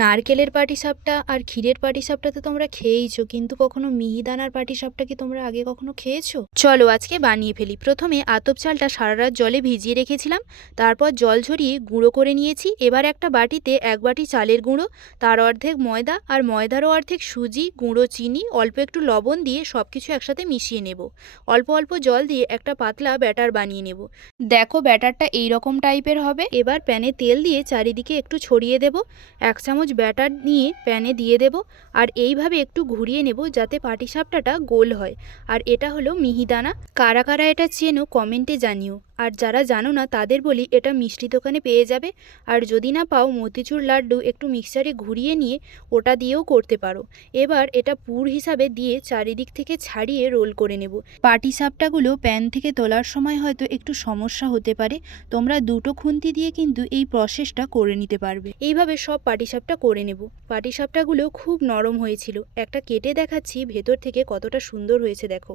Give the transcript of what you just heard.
নারকেলের পাটিসাপটা আর ক্ষীরের পাটিসাপটা তো তোমরা খেয়েইছো, কিন্তু কখনো মিহিদানার পাটিসাপটা কি তোমরা আগে কখনো খেয়েছো? চলো আজকে বানিয়ে ফেলি। প্রথমে আতপ চালটা সারা রাত জলে ভিজিয়ে রেখেছিলাম, তারপর জল ঝরিয়ে গুঁড়ো করে নিয়েছি। এবার একটা বাটিতে এক বাটি চালের গুঁড়ো, তার অর্ধেক ময়দা আর ময়দারও অর্ধেক সুজি, গুঁড়ো চিনি, অল্প একটু লবণ দিয়ে সব কিছু একসাথে মিশিয়ে নেব। অল্প অল্প জল দিয়ে একটা পাতলা ব্যাটার বানিয়ে নেব। দেখো ব্যাটারটা এই রকম টাইপের হবে। এবার প্যানে তেল দিয়ে চারিদিকে একটু ছড়িয়ে দেব। এক চামচ ব্যাটার নিয়ে প্যানে দিয়ে দেব আর এইভাবে একটু ঘুরিয়ে নেব যাতে পাটিসাপটাটা গোল হয়। আর এটা হলো মিহিদানা। কারা কারা এটা চেনো কমেন্টে জানিও। আর যারা জানো না, তাদের বলি এটা মিষ্টি দোকানে পেয়ে যাবে। আর যদি না পাও মতিচুর লাড্ডু একটু মিক্সারে ঘুরিয়ে নিয়ে ওটা দিয়েও করতে পারো। এবার এটা পুর হিসাবে দিয়ে চারিদিক থেকে ছাড়িয়ে রোল করে নেব। পাটিসাপটাগুলো প্যান থেকে তোলার সময় হয়তো একটু সমস্যা হতে পারে। তোমরা দুটো খুন্তি দিয়ে কিন্তু এই প্রসেসটা করে নিতে পারবে। এইভাবে সব পাটিসাপটা করে নেব। পাটিসাপটাগুলো খুব নরম হয়েছিল। একটা কেটে দেখাচ্ছি, ভেতর থেকে কতটা সুন্দর হয়েছে, দেখো।